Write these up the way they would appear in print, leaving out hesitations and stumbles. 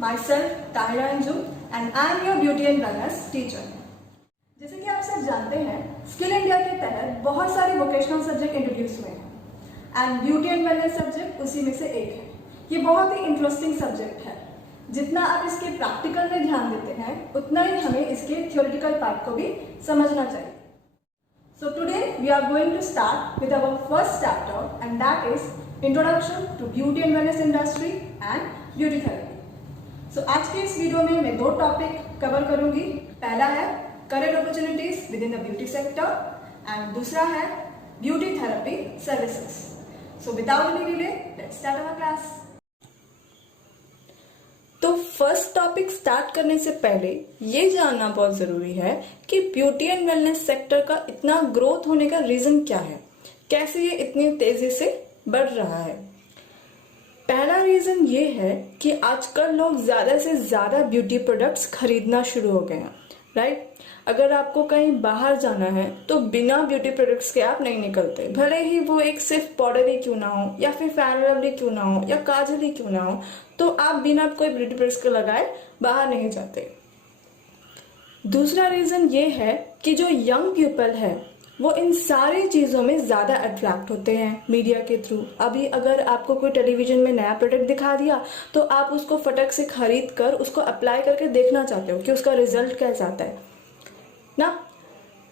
myself Tahira Anju and I am your beauty and wellness teacher. जैसे कि आप सब जानते हैं, स्किल इंडिया के तहत बहुत सारे वोकेशनल सब्जेक्ट इंट्रोड्यूस हुए हैं and beauty and wellness subject उसी में से एक है। ये बहुत ही इंटरेस्टिंग सब्जेक्ट है। जितना आप इसके प्रैक्टिकल में ध्यान देते हैं, उतना ही हमें इसके थियोरेटिकल पार्ट को भी समझना चाहिए। So today we are going to start with our first chapter and that is Introduction to Beauty and Wellness Industry and Beauty Therapy. So आज के इस वीडियो में मैं दो टॉपिक कवर करूंगी। पहला है career opportunities within the beauty sector and दूसरा है beauty therapy services. So without any delay let's start our class. तो फर्स्ट टॉपिक स्टार्ट करने से पहले ये जानना बहुत जरूरी है कि ब्यूटी एंड वेलनेस सेक्टर का इतना ग्रोथ होने का रीजन क्या है, कैसे ये इतनी तेजी से बढ़ रहा है। पहला रीजन ये है कि आजकल लोग ज्यादा से ज्यादा ब्यूटी प्रोडक्ट्स खरीदना शुरू हो गए हैं, राइट। अगर आपको कहीं बाहर जाना है तो बिना ब्यूटी प्रोडक्ट्स के आप नहीं निकलते, भले ही वो एक सिर्फ पाउडर ही क्यों ना हो या फिर फेयर लवली क्यों ना हो या काजल ही क्यों ना हो, तो आप बिना कोई ब्यूटी प्रोडक्ट्स के लगाए बाहर नहीं जाते। दूसरा रीजन ये है कि जो यंग पीपल है वो इन सारी चीजों में ज्यादा अट्रैक्ट होते हैं मीडिया के थ्रू। अभी अगर आपको कोई टेलीविजन में नया प्रोडक्ट दिखा दिया तो आप उसको फटक से खरीद कर उसको अप्लाई करके देखना चाहते हो कि उसका रिजल्ट कैसा आता है ना।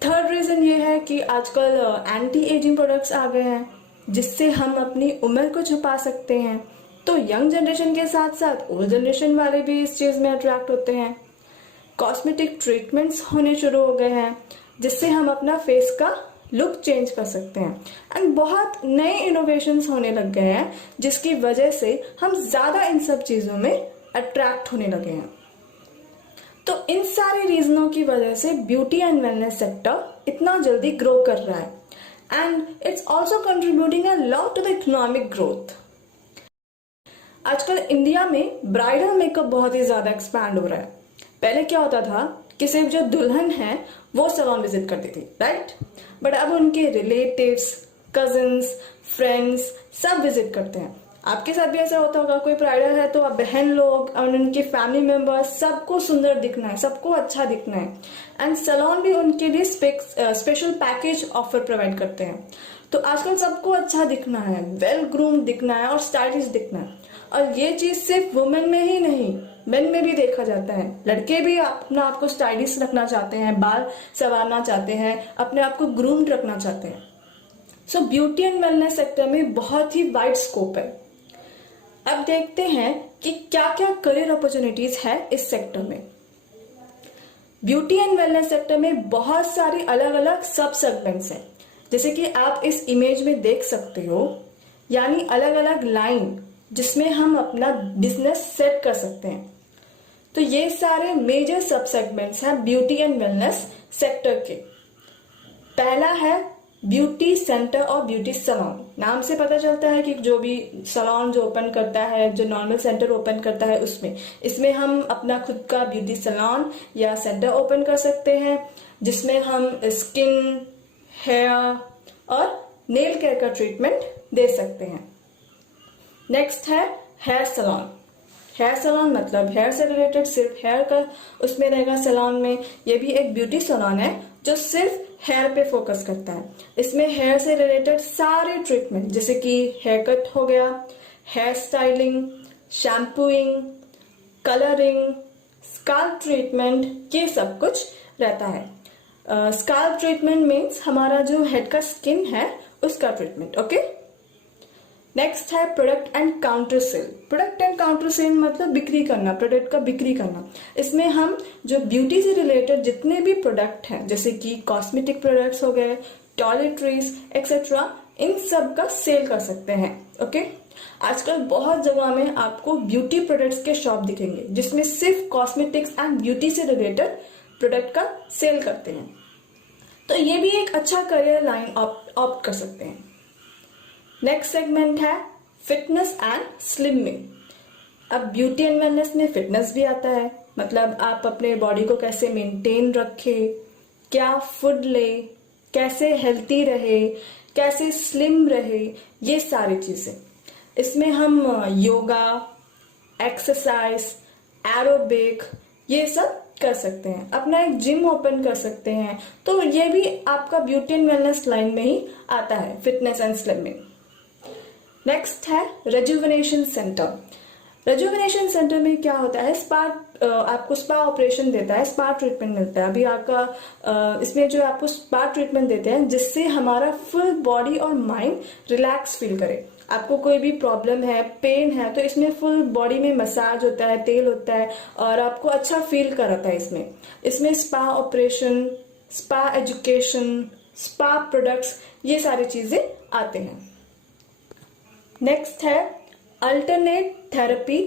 थर्ड रीजन ये है कि आजकल एंटी एजिंग प्रोडक्ट्स आ गए हैं जिससे हम अपनी उम्र को छुपा सकते हैं। तो यंग जनरेशन के साथ साथ ओल्ड जनरेशन वाले भी इस चीज में अट्रैक्ट होते हैं। कॉस्मेटिक ट्रीटमेंट्स होने शुरू हो गए हैं जिससे हम अपना फेस का लुक चेंज कर सकते हैं एंड बहुत नए इनोवेशंस होने लग गए हैं जिसकी वजह से हम ज्यादा इन सब चीजों में अट्रैक्ट होने लगे हैं। तो इन सारे रीजनों की वजह से ब्यूटी एंड वेलनेस सेक्टर इतना जल्दी ग्रो कर रहा है and it's also contributing a lot to the economic growth. आजकल इंडिया में ब्राइडल मेकअप बहुत ही ज्यादा एक्सपैंड हो रहा है। पहले क्या होता था कि सिर्फ जो दुल्हन है वो सैलून विजिट करती थी, राइट, बट अब उनके रिलेटिव्स, कजिन्स, फ्रेंड्स सब विजिट करते हैं। आपके साथ भी ऐसा होता होगा, कोई ब्राइडल है तो आप बहन लोग और उनके फैमिली मेंबर्स सबको सुंदर दिखना है, सबको अच्छा दिखना है एंड सैलून भी उनके लिए स्पेशल पैकेज ऑफर प्रोवाइड करते हैं। तो आजकल सबको अच्छा दिखना है, वेल ग्रूम दिखना है और स्टाइलिश दिखना है। और ये चीज सिर्फ वुमेन में ही नहीं, मेन में भी देखा जाता है। लड़के भी अपना आपको स्टाइलिश रखना चाहते हैं, बाल संवारना चाहते हैं, अपने आप को ग्रूम्ड रखना चाहते हैं। सो ब्यूटी एंड वेलनेस सेक्टर में बहुत ही वाइड स्कोप है। अब देखते हैं कि क्या क्या करियर अपॉर्चुनिटीज है इस सेक्टर में। ब्यूटी एंड वेलनेस सेक्टर में बहुत सारी अलग अलग सब सेगमेंट्स हैं, जैसे कि आप इस इमेज में देख सकते हो, यानी अलग अलग लाइन जिसमें हम अपना बिजनेस सेट कर सकते हैं। तो ये सारे मेजर सब सेगमेंट्स हैं ब्यूटी एंड वेलनेस सेक्टर के। पहला है ब्यूटी सेंटर और ब्यूटी सैलून। नाम से पता चलता है कि जो भी सैलून जो ओपन करता है, जो नॉर्मल सेंटर ओपन करता है, इसमें हम अपना खुद का ब्यूटी सैलून या सेंटर ओपन कर सकते हैं जिसमें हम स्किन, हेयर और नेल केयर का ट्रीटमेंट दे सकते हैं। नेक्स्ट है हेयर सैलून। हेयर सैलून मतलब हेयर से रिलेटेड सिर्फ हेयर का उसमें रहेगा सैलून में। ये भी एक ब्यूटी सैलून है जो सिर्फ हेयर पे फोकस करता है। इसमें हेयर से रिलेटेड सारे ट्रीटमेंट जैसे कि हेयर कट हो गया, hair styling, shampooing, colouring, scalp treatment, ये सब कुछ रहता है। स्काल्प ट्रीटमेंट मीन्स हमारा जो हेड का स्किन है उसका ट्रीटमेंट, ओके। नेक्स्ट है product and counter sale. Product and counter sale मतलब बिक्री करना, प्रोडक्ट का बिक्री करना। इसमें हम जो ब्यूटी से रिलेटेड जितने भी प्रोडक्ट हैं जैसे कि कॉस्मेटिक प्रोडक्ट्स हो गए, टॉयलेटरीज एक्सेट्रा, इन सब का सेल कर सकते हैं, ओके। आजकल बहुत जगह में आपको ब्यूटी प्रोडक्ट्स के शॉप दिखेंगे जिसमें सिर्फ कॉस्मेटिक्स एंड ब्यूटी से रिलेटेड प्रोडक्ट का सेल करते हैं। तो ये भी एक अच्छा करियर लाइन ऑप्ट कर सकते हैं। नेक्स्ट सेगमेंट है फिटनेस एंड स्लिमिंग। अब ब्यूटी एंड वेलनेस में फिटनेस भी आता है, मतलब आप अपने बॉडी को कैसे मेंटेन रखें, क्या फूड ले, कैसे हेल्थी रहे, कैसे स्लिम रहे, ये सारी चीजें। इसमें हम योगा, एक्सरसाइज, एरोबिक, ये सब कर सकते हैं। अपना एक जिम ओपन कर सकते हैं। तो ये भी आपका ब्यूटी एंड वेलनेस लाइन में ही आता है, फिटनेस एंड स्लिमिंग। नेक्स्ट है रेजुविनेशन सेंटर। रेजुविनेशन सेंटर में क्या होता है, आपको स्पा ऑपरेशन देता है, स्पा ट्रीटमेंट मिलता है। अभी आपका इसमें जो आपको स्पा ट्रीटमेंट देते हैं जिससे हमारा फुल बॉडी और माइंड रिलैक्स फील करे। आपको कोई भी प्रॉब्लम है, पेन है, तो इसमें फुल बॉडी में मसाज होता है, तेल होता है और आपको अच्छा फील कराता है। इसमें spa operation, spa education, spa products, ये सारी चीजें आते हैं। नेक्स्ट है अल्टरनेट थेरेपी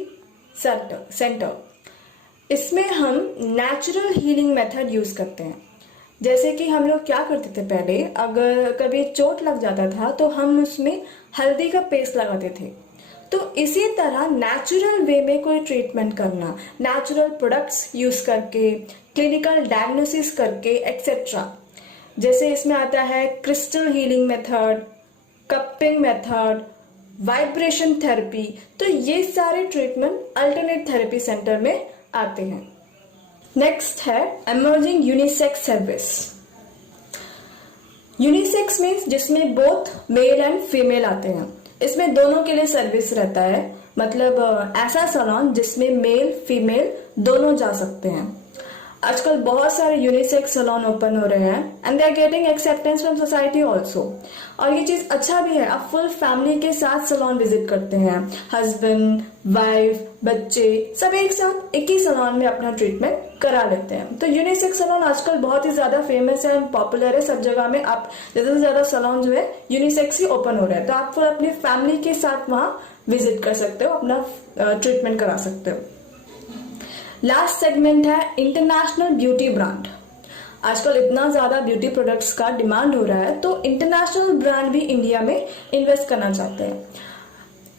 सेंटर। इसमें हम नेचुरल हीलिंग मेथड यूज करते हैं। जैसे कि हम लोग क्या करते थे पहले, अगर कभी चोट लग जाता था तो हम उसमें हल्दी का पेस्ट लगाते थे। तो इसी तरह नेचुरल वे में कोई ट्रीटमेंट करना, नेचुरल प्रोडक्ट्स यूज करके, क्लिनिकल डायग्नोसिस करके एक्सेट्रा। जैसे इसमें आता है crystal healing method, cupping method, vibration therapy. तो ये सारे ट्रीटमेंट अल्टरनेट थेरेपी सेंटर में आते हैं। नेक्स्ट है emerging unisex service. Unisex means जिसमें बोथ मेल एंड फीमेल आते हैं। इसमें दोनों के लिए सर्विस रहता है, मतलब ऐसा सैलून जिसमें मेल फीमेल दोनों जा सकते हैं। आजकल बहुत सारे यूनिसेक्स सैलून ओपन हो रहे हैं and they are getting acceptance from society also. और ये चीज अच्छा भी है, आप फुल फैमिली के साथ सैलून विजिट करते हैं, हस्बैंड, वाइफ, बच्चे सब एक साथ एक ही सैलून में अपना ट्रीटमेंट करा लेते हैं। तो यूनिसेक्स सैलून आजकल बहुत ही ज्यादा फेमस है एंड पॉपुलर है सब जगह में। आप ज्यादा से ज्यादा सैलून जो है यूनिसेक्स ही ओपन हो रहे हैं, तो आप फिर अपनी फैमिली के साथ वहां विजिट कर सकते हो, अपना ट्रीटमेंट करा सकते हो। लास्ट सेगमेंट है इंटरनेशनल ब्यूटी ब्रांड। आजकल इतना ज्यादा ब्यूटी प्रोडक्ट्स का डिमांड हो रहा है, तो इंटरनेशनल ब्रांड भी इंडिया में इन्वेस्ट करना चाहते हैं।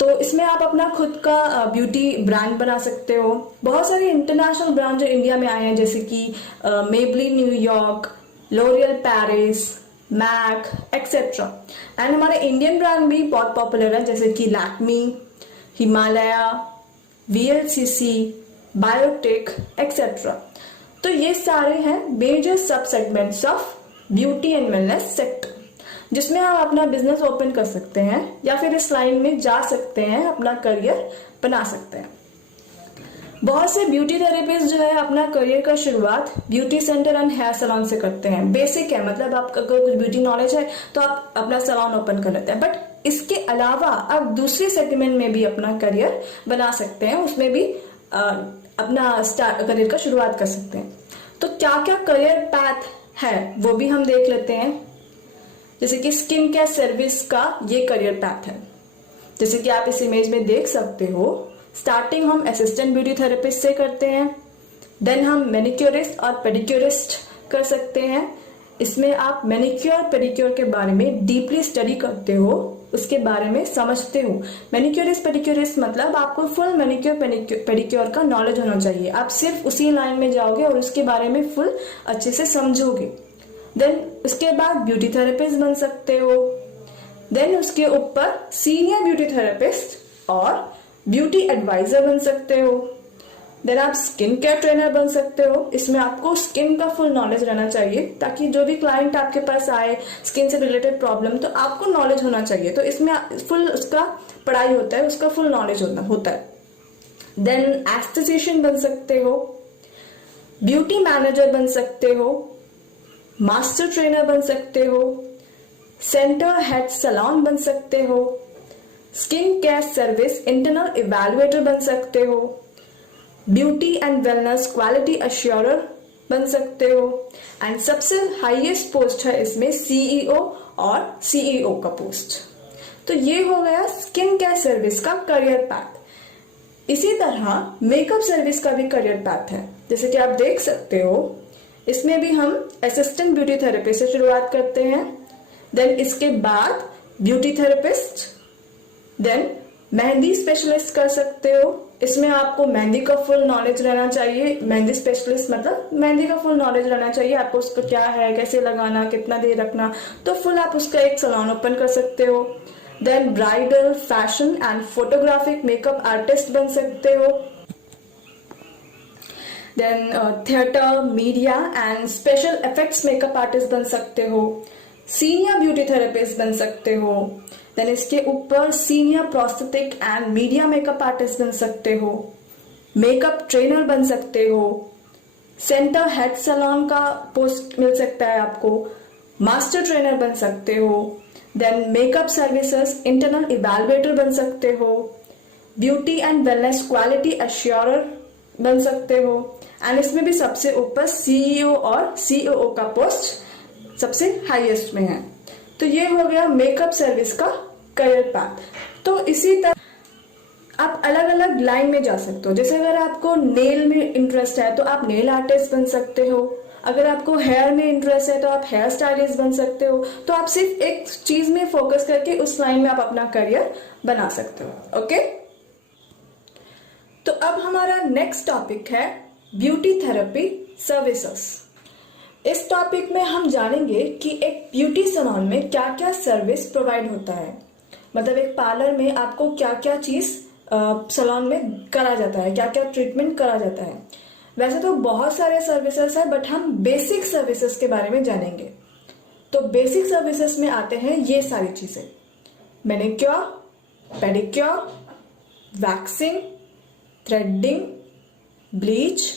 तो इसमें आप अपना खुद का ब्यूटी ब्रांड बना सकते हो। बहुत सारे इंटरनेशनल ब्रांड जो इंडिया में आए हैं, जैसे कि Maybelline New York, L'Oreal Paris, MAC etcetera. And हमारे इंडियन ब्रांड भी बहुत पॉपुलर है, जैसे कि लैक्मी, हिमालया, VLCC, बायोटेक एक्सेट्रा। तो ये सारे हैं major sub segments of beauty and wellness sector, जिसमें आप अपना बिजनेस ओपन कर सकते हैं या फिर इस लाइन में जा सकते हैं, अपना करियर बना सकते हैं। बहुत से ब्यूटी थेरेपिस्ट जो है अपना करियर का शुरुआत beauty centre and hair salon से करते हैं। बेसिक है, मतलब आपका अगर कुछ ब्यूटी नॉलेज है तो आप अपना सैलून ओपन कर लेते हैं। बट इसके अलावा आप दूसरे सेगमेंट में भी अपना करियर बना सकते हैं, उसमें भी अपना करियर का शुरुआत कर सकते हैं। तो क्या क्या करियर पैथ है वो भी हम देख लेते हैं। जैसे कि स्किन केयर सर्विस का ये करियर पैथ है, जैसे कि आप इस इमेज में देख सकते हो। स्टार्टिंग हम असिस्टेंट ब्यूटी थेरेपिस्ट से करते हैं, देन हम मैनिक्योरिस्ट और पेडिक्योरिस्ट कर सकते हैं। इसमें आप मैनिक्योर पेडिक्योर के बारे में डीपली स्टडी करते हो, उसके बारे में समझते हो। मैनिक्योरिस्ट पेडिक्योरिस्ट मतलब आपको फुल मैनिक्योर पेडिक्योर का नॉलेज होना चाहिए। आप सिर्फ उसी लाइन में जाओगे और उसके बारे में फुल अच्छे से समझोगे। देन उसके बाद ब्यूटी थेरेपिस्ट बन सकते हो। देन उसके ऊपर सीनियर ब्यूटी थेरेपिस्ट और ब्यूटी एडवाइजर बन सकते हो। देन आप स्किन केयर ट्रेनर बन सकते हो। इसमें आपको स्किन का फुल नॉलेज रहना चाहिए, ताकि जो भी क्लाइंट आपके पास आए स्किन से रिलेटेड प्रॉब्लम, तो आपको नॉलेज होना चाहिए। तो इसमें फुल उसका पढ़ाई होता है, उसका फुल नॉलेज होता है। देन एस्थेटिशियन बन सकते हो, ब्यूटी मैनेजर बन सकते हो, मास्टर ट्रेनर बन सकते हो, सेंटर हेड सैलून बन सकते हो, skin care service internal evaluator बन सकते हो, ब्यूटी एंड वेलनेस क्वालिटी अश्योरर बन सकते हो। एंड सबसे हाईएस्ट पोस्ट है इसमें CEO और CEO का पोस्ट। तो ये हो गया स्किन केयर सर्विस का करियर पैथ। इसी तरह मेकअप सर्विस का भी करियर पैथ है, जैसे कि आप देख सकते हो। इसमें भी हम असिस्टेंट ब्यूटी थेरेपिस्ट से शुरुआत करते हैं, देन इसके बाद beauty therapist, then mehndi specialist कर सकते हो। इसमें आपको मेहंदी का फुल नॉलेज रहना चाहिए। मेहंदी स्पेशलिस्ट मतलब मेहंदी का फुल नॉलेज रहना चाहिए आपको, उसका क्या है, कैसे लगाना, कितना देर रखना, तो फुल आप उसका एक सैलून ओपन कर सकते हो। Then bridal, fashion and photographic makeup artist बन सकते हो। Then theatre, media and special effects makeup artist बन सकते हो, सीनियर ब्यूटी थेरेपिस्ट बन सकते हो, देन इसके ऊपर senior prosthetic and media makeup artist बन सकते हो, मेकअप ट्रेनर बन सकते हो, सेंटर हेड सैलून का पोस्ट मिल सकता है आपको, मास्टर ट्रेनर बन सकते हो, देन मेकअप सर्विसेज इंटरनल इवैल्युएटर बन सकते हो, ब्यूटी एंड वेलनेस क्वालिटी एश्योरर बन सकते हो, एंड इसमें भी सबसे ऊपर सीईओ और सीओओ का पोस्ट सबसे हाईएस्ट में है। तो ये हो गया मेकअप सर्विस का करियर पाथ। तो इसी तरह आप अलग अलग लाइन में जा सकते हो। जैसे अगर आपको नेल में इंटरेस्ट है तो आप नेल आर्टिस्ट बन सकते हो, अगर आपको हेयर में इंटरेस्ट है तो आप हेयर स्टाइलिस्ट बन सकते हो। तो आप सिर्फ एक चीज में फोकस करके उस लाइन में आप अपना करियर बना सकते हो। ओके, तो अब हमारा नेक्स्ट टॉपिक है ब्यूटी थेरेपी सर्विसेज। इस टॉपिक में हम जानेंगे कि एक ब्यूटी सैलून में क्या क्या सर्विस प्रोवाइड होता है, मतलब एक पार्लर में आपको क्या क्या चीज सैलून में करा जाता है, क्या क्या ट्रीटमेंट करा जाता है। वैसे तो बहुत सारे सर्विसेज है, बट हम बेसिक सर्विसेज के बारे में जानेंगे। तो बेसिक सर्विसेज में आते हैं ये सारी चीजें: manicure, pedicure, waxing, threading, bleach,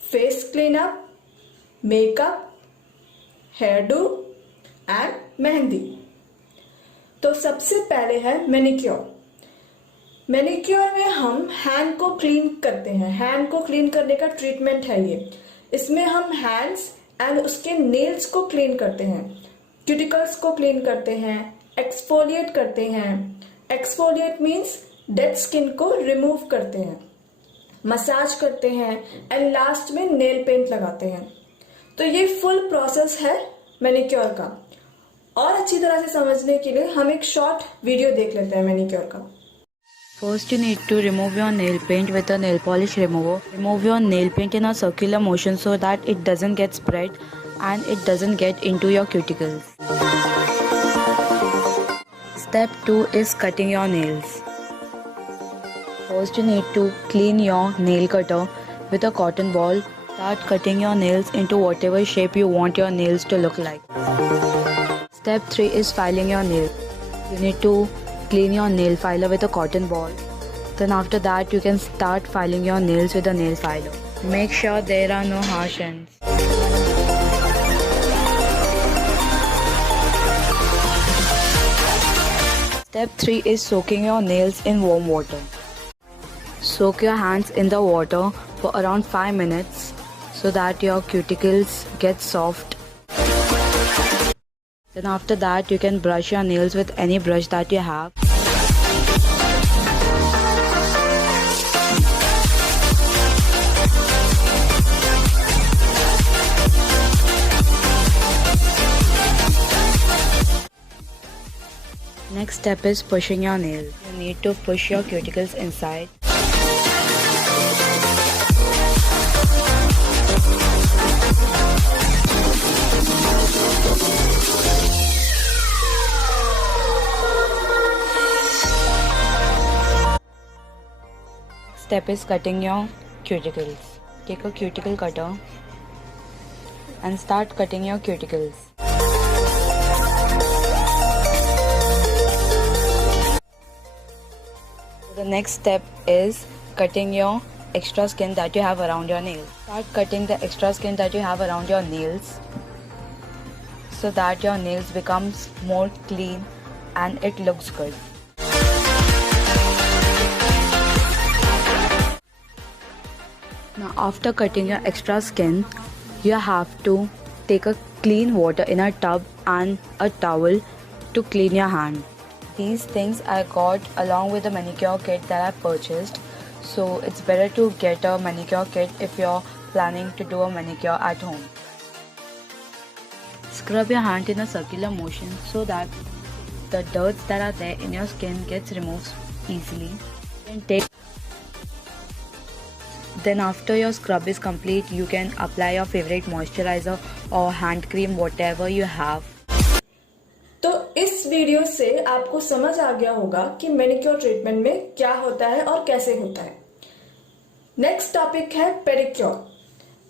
face cleanup, makeup, hairdo and mehndi. तो सबसे पहले है मैनिक्योर। मैनिक्योर में हम हैंड को क्लीन करते हैं, हैंड को क्लीन करने का ट्रीटमेंट है ये। इसमें हम हैंड्स एंड उसके नेल्स को क्लीन करते हैं, क्यूटिकल्स को क्लीन करते हैं, एक्सफोलिएट करते हैं। एक्सफोलिएट मीन्स डेड स्किन को रिमूव करते हैं, मसाज करते हैं एंड लास्ट में नेल पेंट लगाते हैं। तो ये फुल प्रोसेस है मैनिक्योर का। और अच्छी तरह से समझने के लिए हम एक शॉर्ट वीडियो देख लेते हैं मैनिक्योर का। First, you need to remove your nail paint with a nail polish remover. Remove your nail paint in a circular motion so that it doesn't get spread and it doesn't get into your cuticles. Step 2 is cutting your nails. First, you need to clean your nail cutter with a cotton ball. Start cutting your nails into whatever shape you want your nails to look like. Step 3 is filing your nails. You need to clean your nail filer with a cotton ball. Then after that you can start filing your nails with a nail filer. Make sure there are no harsh ends. Step 3 is soaking your nails in warm water. Soak your hands in the water for around 5 minutes so that your cuticles get soft. Then after that you can brush your nails with any brush that you have. Next step is pushing your nails. You need to push your cuticles inside. Step is cutting your cuticles. Take a cuticle cutter and start cutting your cuticles. The next step is cutting your extra skin that you have around your nails. Start cutting the extra skin that you have around your nails so that your nails becomes more clean and it looks good. Now after cutting your extra skin, you have to take a clean water in a tub and a towel to clean your hand. These things I got along with the manicure kit that I purchased. So it's better to get a manicure kit if you're planning to do a manicure at home. Scrub your hand in a circular motion so that the dirt that are there in your skin gets removed easily. Then after your scrub is complete, you can apply your favorite moisturizer or hand cream, whatever you have. तो इस video से आपको समझ आ गया होगा कि manicure treatment में क्या होता है और कैसे होता है। नेक्स्ट टॉपिक है पेडिक्योर।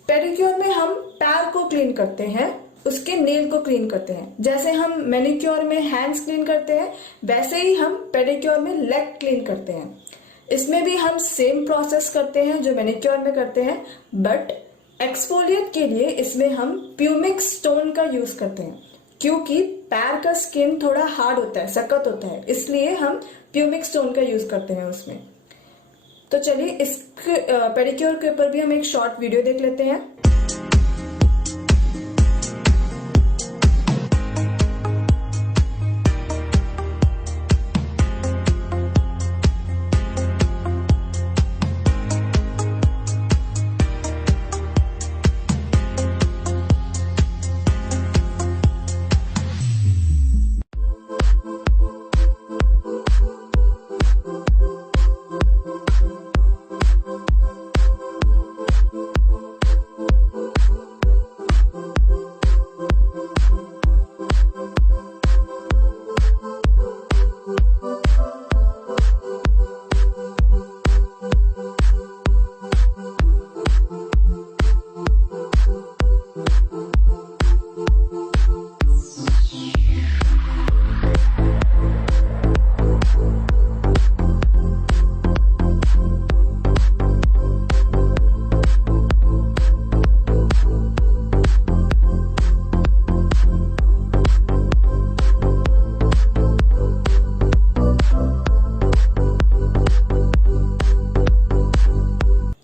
पेडिक्योर में हम पैर को क्लीन करते हैं, उसके नेल को क्लीन करते हैं। जैसे हम मैनिक्योर में हैंड्स क्लीन करते हैं, वैसे ही हम पेडिक्योर में लेग क्लीन करते हैं। इसमें भी हम सेम प्रोसेस करते हैं जो मैनिक्योर में करते हैं, बट एक्सफोलिएट के लिए इसमें हम प्यूमिक स्टोन का यूज करते हैं, क्योंकि पैर का स्किन थोड़ा हार्ड होता है, सख्त होता है, इसलिए हम प्यूमिक स्टोन का यूज करते हैं उसमें। तो चलिए इस पेडिक्योर के ऊपर भी हम एक शॉर्ट वीडियो देख लेते हैं।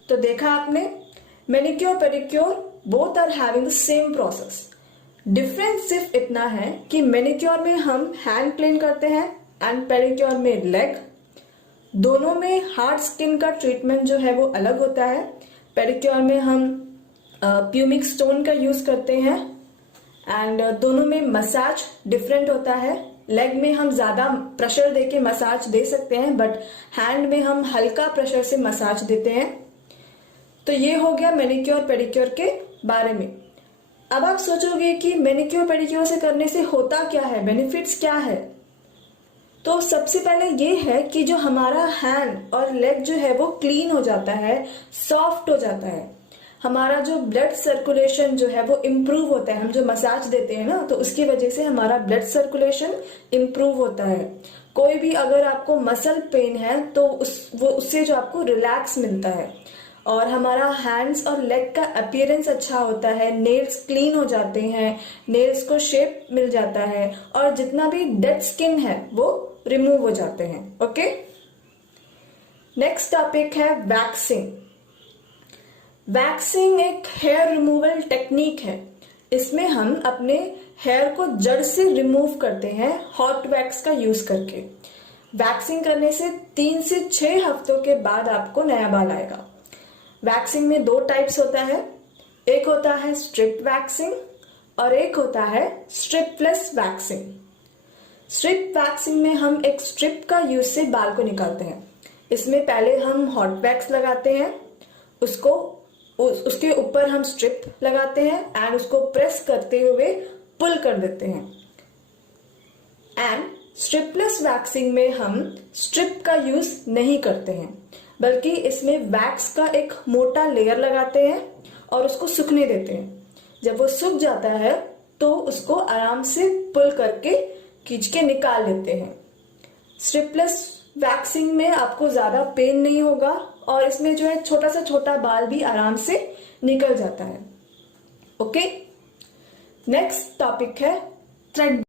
तो देखा आपने, manicure pedicure both are having the same process. Difference सिर्फ इतना है कि मैनिक्योर में हम हैंड क्लीन करते हैं एंड पेडिक्योर में लेग। दोनों में हार्ड स्किन का ट्रीटमेंट जो है वो अलग होता है। पेडिक्योर में हम प्यूमिक स्टोन का यूज करते हैं एंड दोनों में मसाज डिफरेंट होता है। लेग में हम ज्यादा प्रेशर देके मसाज दे सकते हैं, बट हैंड में हम हल्का प्रेशर से मसाज देते हैं। तो ये हो गया मैनिक्योर पेडिक्योर के बारे में। अब आप सोचोगे कि मैनिक्योर पेडिक्योर से करने से होता क्या है, बेनिफिट्स क्या है? तो सबसे पहले ये है कि जो हमारा हैंड और लेग जो है वो क्लीन हो जाता है, सॉफ्ट हो जाता है। हमारा जो ब्लड सर्कुलेशन जो है वो इम्प्रूव होता है। हम जो मसाज देते हैं ना, तो उसकी वजह से हमारा ब्लड सर्कुलेशन इम्प्रूव होता है। कोई भी अगर आपको मसल पेन है तो उससे जो आपको रिलैक्स मिलता है, और हमारा हैंड्स और लेग का अपीयरेंस अच्छा होता है। नेल्स क्लीन हो जाते हैं, नेल्स को शेप मिल जाता है, और जितना भी डेड स्किन है वो रिमूव हो जाते हैं। ओके, नेक्स्ट टॉपिक है वैक्सिंग। वैक्सिंग एक हेयर रिमूवल टेक्निक है। इसमें हम अपने हेयर को जड़ से रिमूव करते हैं हॉट वैक्स का यूज करके। वैक्सिंग करने से 3 से 6 हफ्तों के बाद आपको नया बाल आएगा। वैक्सिंग में 2 टाइप्स होता है, एक होता है स्ट्रिप वैक्सिंग और एक होता है स्ट्रिपलेस वैक्सिंग। स्ट्रिप वैक्सिंग में हम एक स्ट्रिप का यूज से बाल को निकालते हैं। इसमें पहले हम हॉट वैक्स लगाते हैं, उसके ऊपर हम स्ट्रिप लगाते हैं एंड उसको प्रेस करते हुए पुल कर देते हैं। एंड स्ट्रिपलेस वैक्सिंग में हम स्ट्रिप का यूज नहीं करते हैं, बल्कि इसमें वैक्स का एक मोटा लेयर लगाते हैं और उसको सूखने देते हैं। जब वो सूख जाता है तो उसको आराम से पुल करके खींच के निकाल लेते हैं। स्ट्रिपलेस वैक्सिंग में आपको ज्यादा पेन नहीं होगा और इसमें जो है छोटा से छोटा बाल भी आराम से निकल जाता है। ओके, नेक्स्ट टॉपिक है थ्रेड।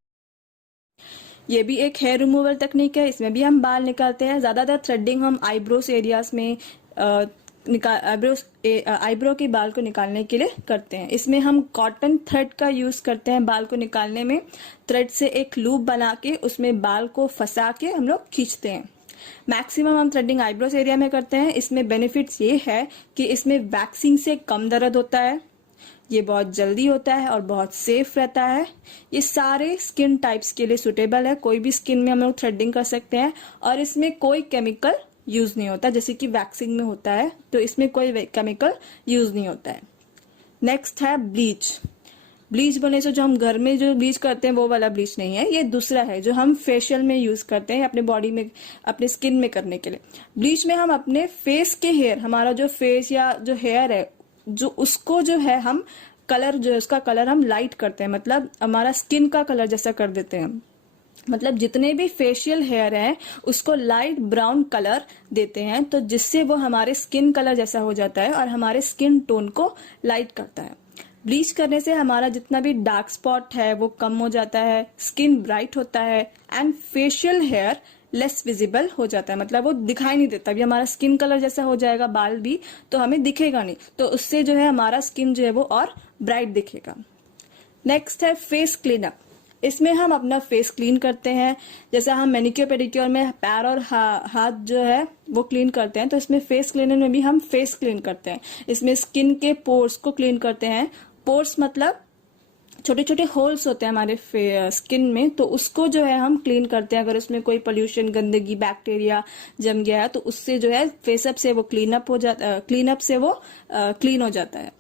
ये भी एक हेयर रिमूवल टेक्निक है। इसमें भी हम बाल निकालते हैं। ज्यादातर थ्रेडिंग हम आईब्रोस एरियाज में आईब्रो के बाल को निकालने के लिए करते हैं। इसमें हम कॉटन थ्रेड का यूज करते हैं बाल को निकालने में। थ्रेड से एक लूप बना के उसमें बाल को फंसा के हम लोग खींचते हैं। मैक्सिमम हम थ्रेडिंग आईब्रोस एरिया में करते हैं। इसमें बेनिफिट्स ये है कि इसमें वैक्सिंग से कम दर्द होता है, ये बहुत जल्दी होता है और बहुत सेफ रहता है। ये सारे स्किन टाइप्स के लिए सुटेबल है। कोई भी स्किन में हम लोग थ्रेडिंग कर सकते हैं और इसमें कोई केमिकल यूज नहीं होता, जैसे कि वैक्सिंग में होता है। तो इसमें कोई केमिकल यूज नहीं होता है। नेक्स्ट है ब्लीच। ब्लीच बोलने से जो हम घर में जो ब्लीच करते हैं वो वाला ब्लीच नहीं है, ये दूसरा है जो हम फेशियल में यूज करते हैं अपने बॉडी में, अपने स्किन में करने के लिए। ब्लीच में हम अपने फेस के हेयर, हमारा जो फेस या जो हेयर है जो उसको जो है हम कलर, जो उसका कलर हम लाइट करते हैं, मतलब हमारा स्किन का कलर जैसा कर देते हैं। मतलब जितने भी फेशियल हेयर हैं उसको लाइट ब्राउन कलर देते हैं, तो जिससे वो हमारे स्किन कलर जैसा हो जाता है और हमारे स्किन टोन को लाइट करता है। ब्लीच करने से हमारा जितना भी डार्क स्पॉट है वो कम हो जाता है, स्किन ब्राइट होता है and facial hair less visible हो जाता है, मतलब वो दिखाई नहीं देता। अभी हमारा स्किन कलर जैसा हो जाएगा बाल भी तो हमें दिखेगा नहीं, तो उससे जो है हमारा स्किन जो है वो और ब्राइट दिखेगा। नेक्स्ट है फेस क्लीनअप। इसमें हम अपना फेस क्लीन करते हैं, जैसे हम मैनिक्योर पेडिक्योर में पैर और हाथ जो है वो क्लीन करते हैं, तो इसमें फेस क्लीनर में भी हम फेस क्लीन करते हैं। इसमें स्किन के पोर्स को क्लीन करते हैं। पोर्स मतलब छोटे छोटे होल्स होते हैं हमारे स्किन में, तो उसको जो है हम क्लीन करते हैं। अगर उसमें कोई पोल्यूशन, गंदगी, बैक्टीरिया जम गया है तो उससे जो है फेसअप से वो क्लीनअप हो जाता, क्लीनअप से वो क्लीन हो जाता है।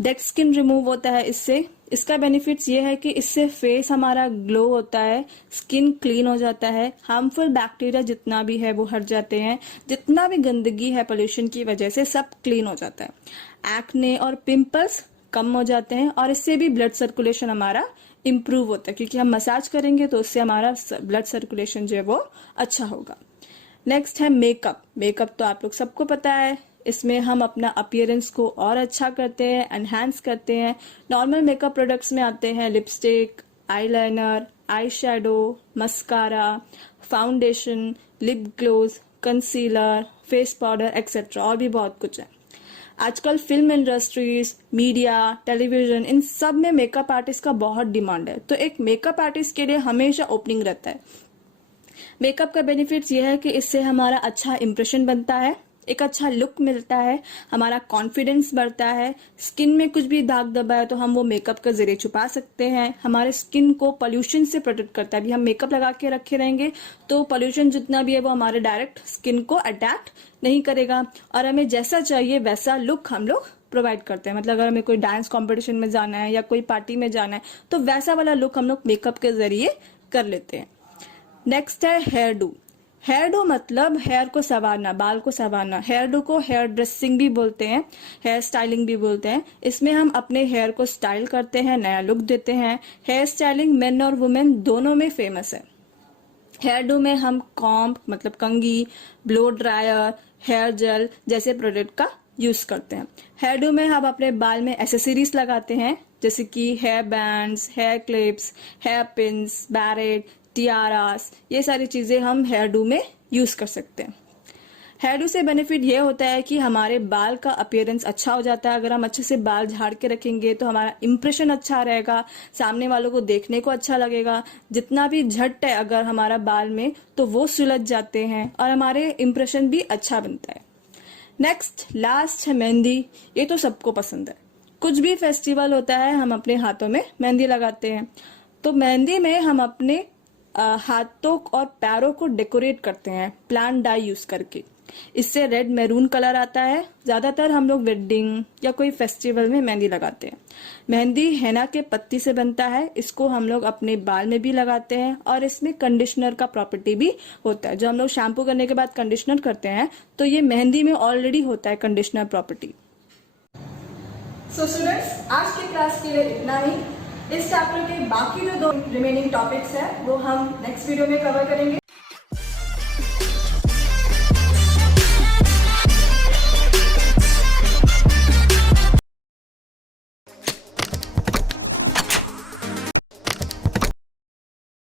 डेड स्किन रिमूव होता है इससे। इसका बेनिफिट्स ये है कि इससे फेस हमारा ग्लो होता है, स्किन क्लीन हो जाता है, हार्मफुल बैक्टीरिया जितना भी है वो हट जाते हैं, जितना भी गंदगी है पोल्यूशन की वजह से सब क्लीन हो जाता है। एक्ने और पिंपल्स कम हो जाते हैं और इससे भी ब्लड सर्कुलेशन हमारा इम्प्रूव होता है, क्योंकि हम मसाज करेंगे तो उससे हमारा ब्लड सर्कुलेशन जो है वो अच्छा होगा। नेक्स्ट है मेकअप। मेकअप तो आप लोग सबको पता है, इसमें हम अपना अपीयरेंस को और अच्छा करते हैं, एनहांस करते हैं। नॉर्मल मेकअप प्रोडक्ट्स में आते हैं lipstick, eyeliner, eye shadow, mascara, foundation, lip gloss, concealer, face powder etcetera, और भी बहुत कुछ है। आजकल फिल्म इंडस्ट्रीज, मीडिया, टेलीविजन, इन सब में मेकअप आर्टिस्ट का बहुत डिमांड है, तो एक मेकअप आर्टिस्ट के लिए हमेशा ओपनिंग रहता है। मेकअप का बेनिफिट्स ये है कि इससे हमारा अच्छा इंप्रेशन बनता है, एक अच्छा लुक मिलता है, हमारा कॉन्फिडेंस बढ़ता है। स्किन में कुछ भी दाग दबा है तो हम वो मेकअप के जरिए छुपा सकते हैं। हमारे स्किन को पोल्यूशन से प्रोटेक्ट करता है। अभी हम मेकअप लगा के रखे रहेंगे तो पोल्यूशन जितना भी है वो हमारे डायरेक्ट स्किन को अटैक नहीं करेगा और हमें जैसा चाहिए वैसा लुक हम लोग प्रोवाइड करते हैं। मतलब अगर हमें कोई डांस कॉम्पिटिशन में जाना है या कोई पार्टी में जाना है तो वैसा वाला लुक हम लोग मेकअप के जरिए कर लेते हैं। नेक्स्ट है हेयर डू। हेयर डू मतलब हेयर को संवारना, बाल को संवारना। हेयर डू को हेयर ड्रेसिंग भी बोलते हैं, हेयर स्टाइलिंग भी बोलते हैं। इसमें हम अपने हेयर को स्टाइल करते हैं, नया लुक देते हैं। हेयर स्टाइलिंग मेन और वुमेन दोनों में फेमस है। हेयर डू में हम कॉम्ब मतलब कंघी, ब्लो ड्रायर, हेयर जेल जैसे प्रोडक्ट का यूज करते हैं। हेयर डू में हम अपने बाल में एसेसरीज लगाते हैं, जैसे कि hair bands, hair clips, hair pins, barrette, tiaras, ये सारी चीजें हम हेयर डू में यूज कर सकते हैं। हेयर डू से बेनिफिट ये होता है कि हमारे बाल का अपीयरेंस अच्छा हो जाता है। अगर हम अच्छे से बाल झाड़ के रखेंगे तो हमारा इंप्रेशन अच्छा रहेगा, सामने वालों को देखने को अच्छा लगेगा। जितना भी झट है अगर हमारा बाल में तो वो सुलझ जाते हैं और हमारे इंप्रेशन भी अच्छा बनता है। नेक्स्ट लास्ट है मेहंदी। ये तो सबको पसंद है, कुछ भी फेस्टिवल होता है हम अपने हाथों में मेहंदी लगाते हैं। तो मेहंदी में हम अपने हाथों और पैरों को डेकोरेट करते हैं प्लांट डाई यूज करके। इससे रेड मैरून कलर आता है। ज्यादातर हम लोग वेडिंग या कोई फेस्टिवल में मेहंदी लगाते हैं। मेहंदी हेना के पत्ती से बनता है, इसको हम लोग अपने बाल में भी लगाते हैं और इसमें कंडीशनर का प्रॉपर्टी भी होता है। जो हम लोग शैम्पू करने के बाद कंडीशनर करते हैं तो ये मेहंदी में ऑलरेडी होता है कंडीशनर प्रॉपर्टी। सो स्टूडेंट्स, आज की क्लास के लिए इतना ही। इस चैप्टर के बाकी जो 2 रिमेनिंग टॉपिक्स हैं वो हम नेक्स्ट वीडियो में कवर करेंगे।